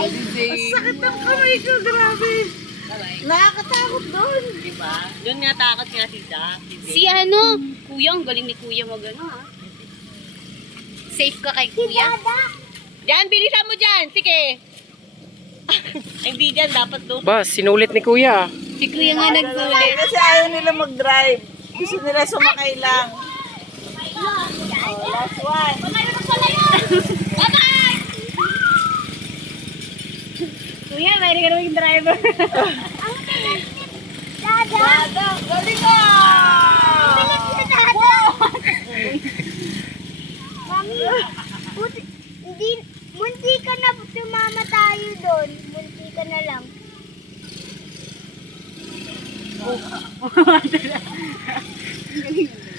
Ang sakit ng kamay ko, grabe. Nakakatakot doon. Diba? Doon nga takot nga si Jack. Si kuya, ang galing ni kuya ha. Safe ka kay kuya? Diyan, bilisan mo dyan. Sige. Hindi dyan, dapat doon. Ba, sinulit ni kuya. Si kuya nga nagsulit. Kasi ayaw nila mag-drive. Gusto nila sumakay lang. Last one. Kuya, mayroon ka naman driver. Dada, galing ka! Mami, munti ka na sumama tayo doon. Munti ka na lang.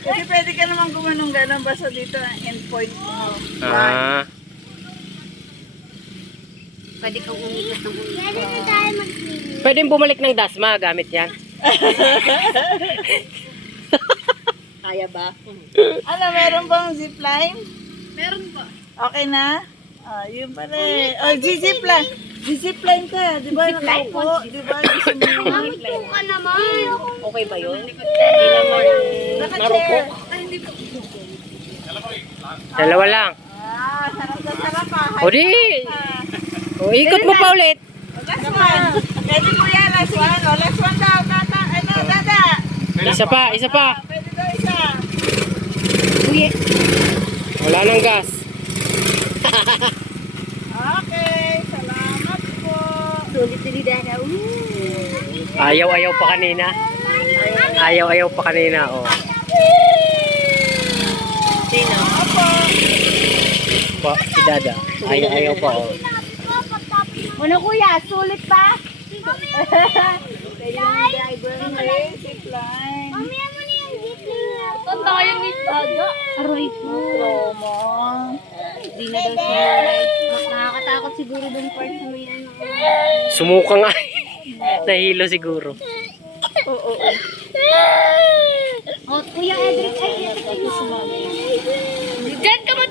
Kasi pwede ka naman gumanong gano'n basta dito ang endpoint mo. Ah, Pwede kang umikat ng umikat. Pwede na tayo mag-swimming. pwedeng bumalik ng dasma gamit yan. Kaya ba? Ano, meron bang zipline? Meron pa. Okay na? Ah, yun pala eh. Oh, zipline. Zipline ka, di ba? Nakaupo, di ba? Gusto mo yun? Mamuto ka naman. Okay ba yun? Naka-chair. Dalawa lang. Ah, sarap na sarap pa. O di. O, ikot mo pa ulit. Last one. Pwede mo yan, last one. O, last one daw, tata. Ano, dada. Isa pa, isa pa. Pwede daw isa. Kuya. Wala nang gas. Okay, salamat po. Sulit ni Dada. Ayaw-ayaw pa kanina. Ayaw-ayaw pa kanina, oh. Sino? Pa, si Dada. Ayaw-ayaw pa, oh. Ano kuya, sulit pa? Zipline. Mamaya mo na yung zipline. Tanda kayo ni Dada. Aray ko. Promo. Hindi na daw siya. Nakakatakot siguro doon part sa may ano. Sumuka nga. Nahilo siguro. Oh, Kuya Edric, ay, diyan ka mo